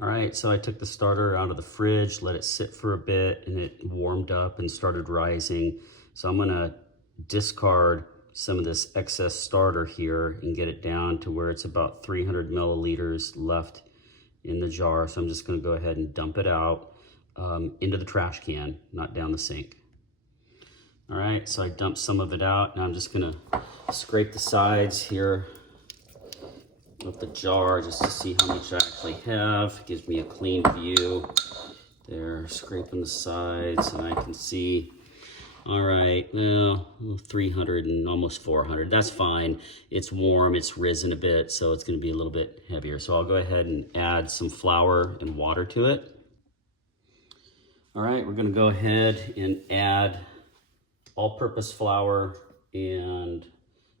All right, so I took the starter out of the fridge, let it sit for a bit, and it warmed up and started rising. So I'm gonna discard some of this excess starter here and get it down to where it's about 300 milliliters left in the jar. So I'm just gonna go ahead and dump it out into the trash can, not down the sink. All right, so I dumped some of it out. Now I'm just gonna scrape the sides here of the jar just to see how much I actually have. It gives me a clean view. There, scraping the sides, and I can see, all right, well, 300 and almost 400. That's fine. It's warm, it's risen a bit, so it's gonna be a little bit heavier. So I'll go ahead and add some flour and water to it. All right, we're gonna go ahead and add all-purpose flour and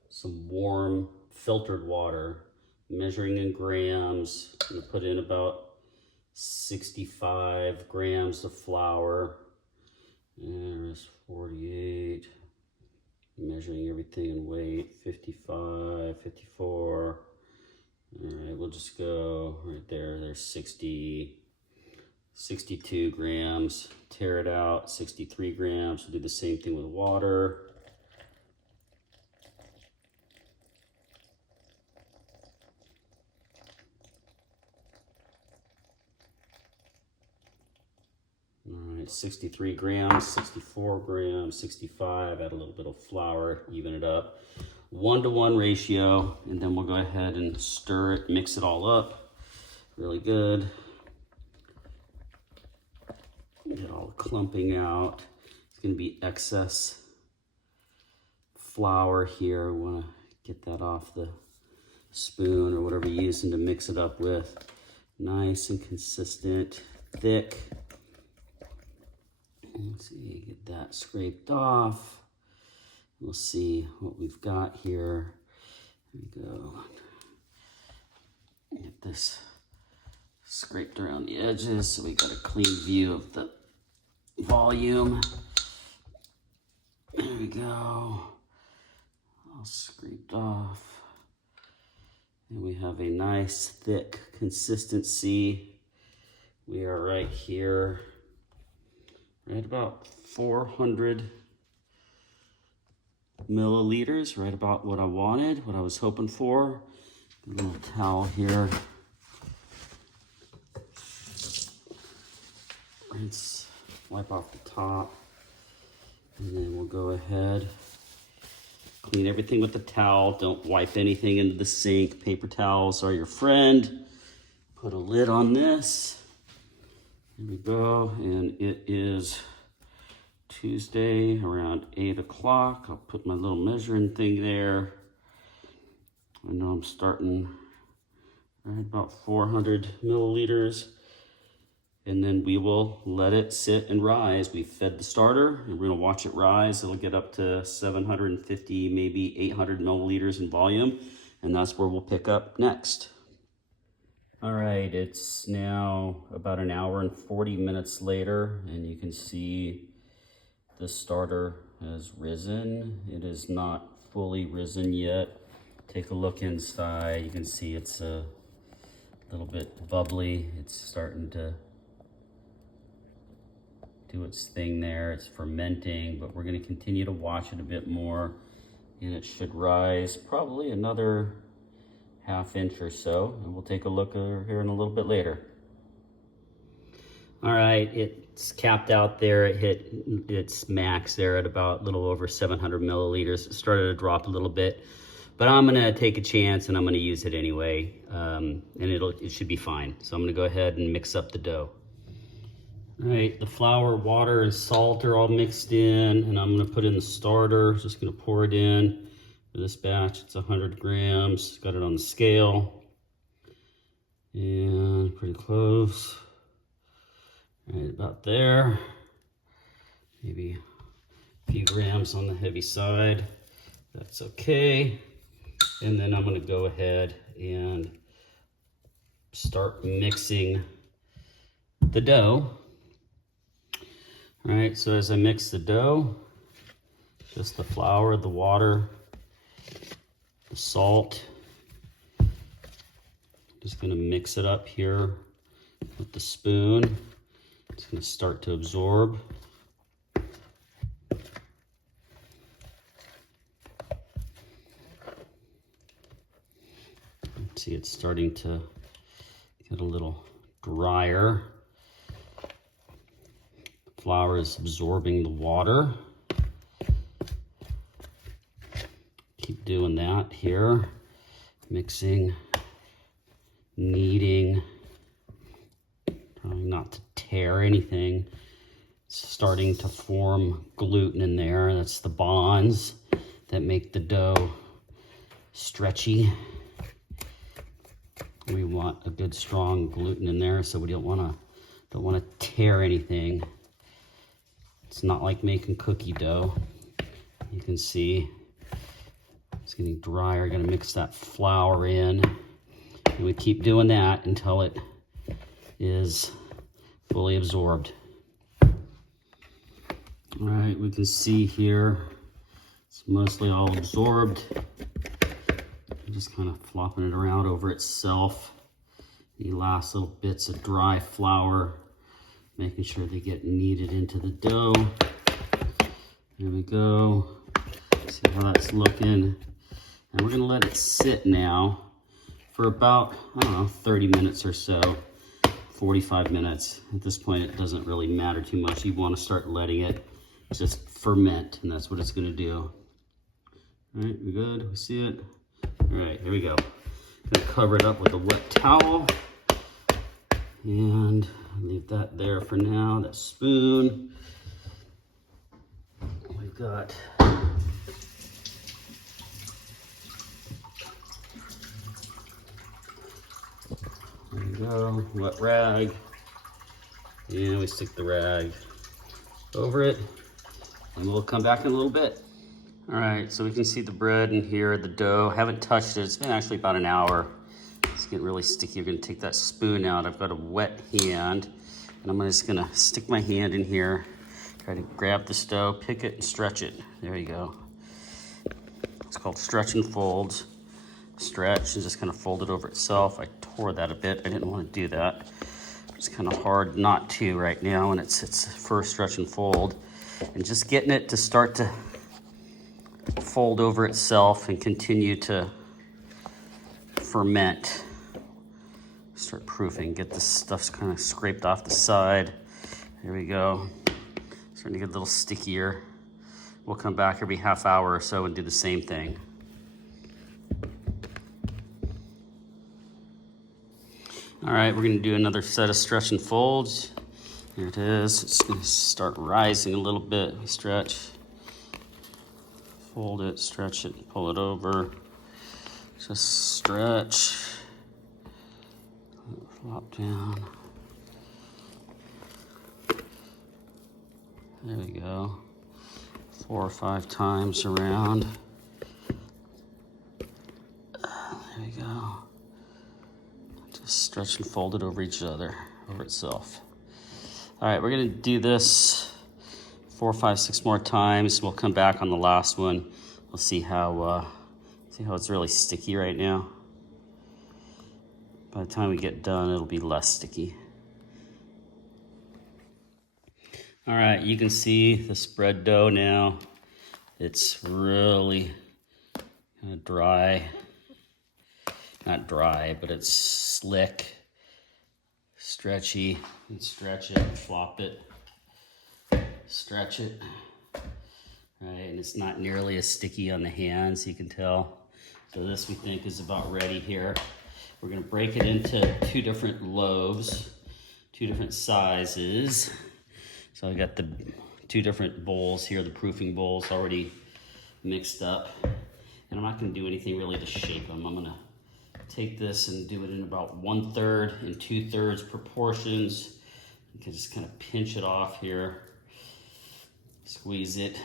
some warm filtered water, measuring in grams. I'm gonna put in about 65 grams of flour. There's 48. Measuring everything in weight, 55, 54. All right, we'll just go right there. There's 62 grams. Tear it out, 63 grams. We'll do the same thing with water. All right, 63 grams, 64 grams, 65, add a little bit of flour, even it up. 1-to-1 ratio, and then we'll go ahead and stir it, mix it all up really good. Get all the clumping out. It's gonna be excess flour here. We wanna get that off the spoon or whatever you're using to mix it up with. Nice and consistent, thick. Let's see, get that scraped off. We'll see what we've got here. There we go. Get this scraped around the edges so we got a clean view of the volume. There we go. All scraped off. And we have a nice thick consistency. We are right here. Right about 400 milliliters, right about what I wanted, what I was hoping for. A little towel here. Rinse, wipe off the top, and then we'll go ahead, clean everything with the towel. Don't wipe anything into the sink. Paper towels are your friend. Put a lid on this. Here we go, and it is Tuesday around 8 o'clock. I'll put my little measuring thing there. I know I'm starting right about 400 milliliters, and then we will let it sit and rise. We fed the starter, and we're gonna watch it rise. It'll get up to 750, maybe 800 milliliters in volume, and that's where we'll pick up next. All right, it's now about an hour and 40 minutes later, and you can see the starter has risen. It is not fully risen yet. Take a look inside. You can see it's a little bit bubbly. It's starting to do its thing there. It's fermenting, but we're gonna continue to watch it a bit more, and it should rise probably another ½ inch or so, and we'll take a look here in a little bit later. All right, it's capped out there. It hit its max there at about a little over 700 milliliters. It started to drop a little bit, but I'm gonna take a chance and I'm gonna use it anyway, and it should be fine. So I'm gonna go ahead and mix up the dough. All right, the flour, water, and salt are all mixed in, and I'm gonna put in the starter. Just gonna pour it in. For this batch, it's 100 grams. Got it on the scale. And pretty close. Right about there. Maybe a few grams on the heavy side. That's okay. And then I'm gonna go ahead and start mixing the dough. All right, so as I mix the dough, just the flour, the water, the salt. Just gonna mix it up here with the spoon. It's going to start to absorb. See, it's starting to get a little drier. The flour is absorbing the water. Keep doing that here. Mixing, kneading, trying not to tear anything. It's starting to form gluten in there. That's the bonds that make the dough stretchy. We want a good strong gluten in there, so we don't want to tear anything. It's not like making cookie dough. You can see it's getting drier. Gonna mix that flour in, and we keep doing that until it is fully absorbed. All right, we can see here it's mostly all absorbed. Just kind of flopping it around over itself. The last little bits of dry flour, making sure they get kneaded into the dough. There we go. See how that's looking. And we're gonna let it sit now for about, I don't know, 30 minutes or so, 45 minutes. At this point, it doesn't really matter too much. You wanna start letting it just ferment, and that's what it's gonna do. All right, we good? We see it? All right, here we go. Gonna cover it up with a wet towel and leave that there for now. That spoon. We've got there we go, wet rag. And we stick the rag over it, and we'll come back in a little bit. All right, so we can see the bread in here, the dough. I haven't touched it. It's been actually about an hour. It's getting really sticky. We're gonna take that spoon out. I've got a wet hand, and I'm just gonna stick my hand in here, try to grab the dough, pick it, and stretch it. There you go. It's called stretch and folds. Stretch and just kind of fold it over itself. I tore that a bit. I didn't want to do that. It's kind of hard not to right now, and it's first stretch and fold. And just getting it to start to fold over itself and continue to ferment. Start proofing, get this stuff kind of scraped off the side. There we go. Starting to get a little stickier. We'll come back every half hour or so and do the same thing. All right, we're gonna do another set of stretch and folds. Here it is. It's gonna start rising a little bit. We stretch, fold it, stretch it, pull it over. Just stretch, flop down. There we go. 4 or 5 times around. There we go. Just stretch and fold it over each other, over itself. All right, we're gonna do this 4, 5, 6 more times. We'll come back on the last one. We'll see how it's really sticky right now. By the time we get done, it'll be less sticky. All right, you can see the spread dough now. It's really kind of dry. Not dry, but it's slick, stretchy. And stretch it, flop it, stretch it. Right, and it's not nearly as sticky on the hands, you can tell. So this we think is about ready here. We're gonna break it into 2 different loaves, 2 different sizes. So I got the 2 different bowls here, the proofing bowls already mixed up. And I'm not gonna do anything really to shape them. I'm gonna take this and do it in about 1/3 and 2/3 proportions. You can just kind of pinch it off here, squeeze it.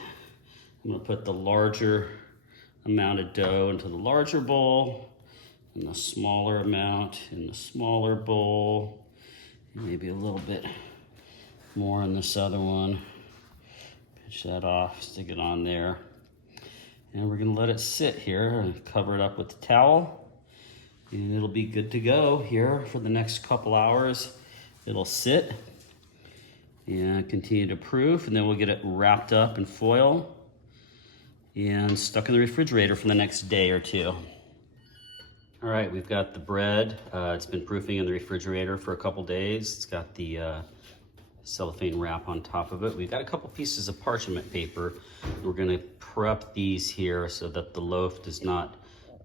I'm gonna put the larger amount of dough into the larger bowl and the smaller amount in the smaller bowl. Maybe a little bit more in this other one. Pinch that off, stick it on there. And we're gonna let it sit here and cover it up with the towel. And it'll be good to go here for the next couple hours. It'll sit and continue to proof, and then we'll get it wrapped up in foil and stuck in the refrigerator for the next day or two. All right, we've got the bread. It's been proofing in the refrigerator for a couple days. It's got the cellophane wrap on top of it. We've got a couple pieces of parchment paper. We're gonna prep these here so that the loaf does not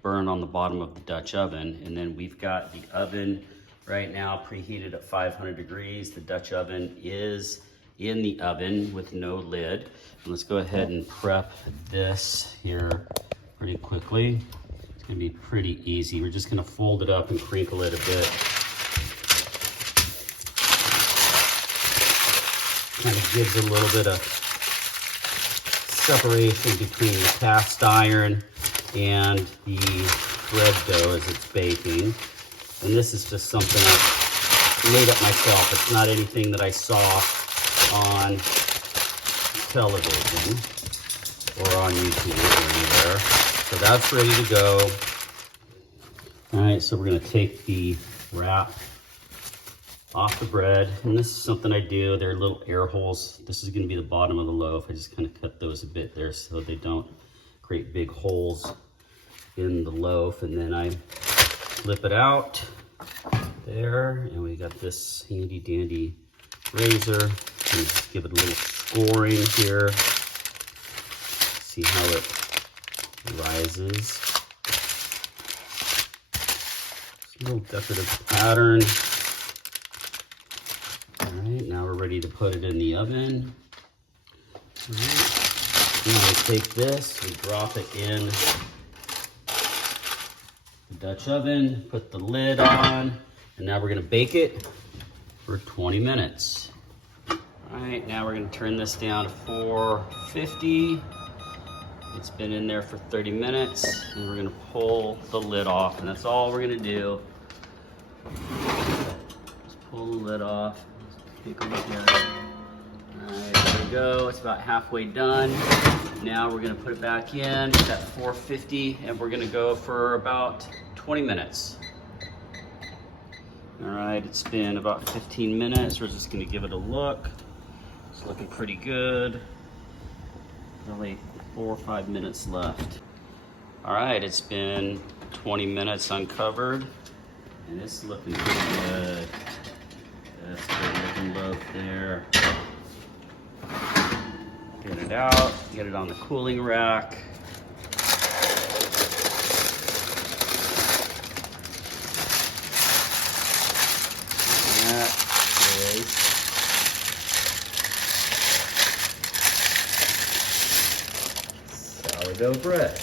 burn on the bottom of the Dutch oven. And then we've got the oven right now preheated at 500 degrees. The Dutch oven is in the oven with no lid. And let's go ahead and prep this here pretty quickly. It's gonna be pretty easy. We're just gonna fold it up and crinkle it a bit. Kind of gives a little bit of separation between the cast iron and the bread dough as it's baking. And this is just something I made up myself. It's not anything that I saw on television or on YouTube or anywhere. So that's ready to go. All right, so we're gonna take the wrap off the bread. And this is something I do. There are little air holes. This is gonna be the bottom of the loaf. I just kind of cut those a bit there so they don't create big holes in the loaf. And then I flip it out there, and we got this handy dandy razor. Just give it a little scoring here. See how it rises. Just a little decorative pattern. All right, now we're ready to put it in the oven. All right, now we take this, we drop it in the Dutch oven, put the lid on, and now we're gonna bake it for 20 minutes. All right, now we're gonna turn this down to 450. It's been in there for 30 minutes, and we're gonna pull the lid off, and that's all we're gonna do. Just pull the lid off. Take a look at it. All right, there we go. It's about halfway done. Now we're gonna put it back in at 450, and we're gonna go for about 20 minutes. All right, it's been about 15 minutes. We're just gonna give it a look. It's looking pretty good. Only 4 or 5 minutes left. All right, it's been 20 minutes uncovered, and it's looking pretty good. That's a good looking loaf there. Get it out, get it on the cooling rack. That is sourdough bread.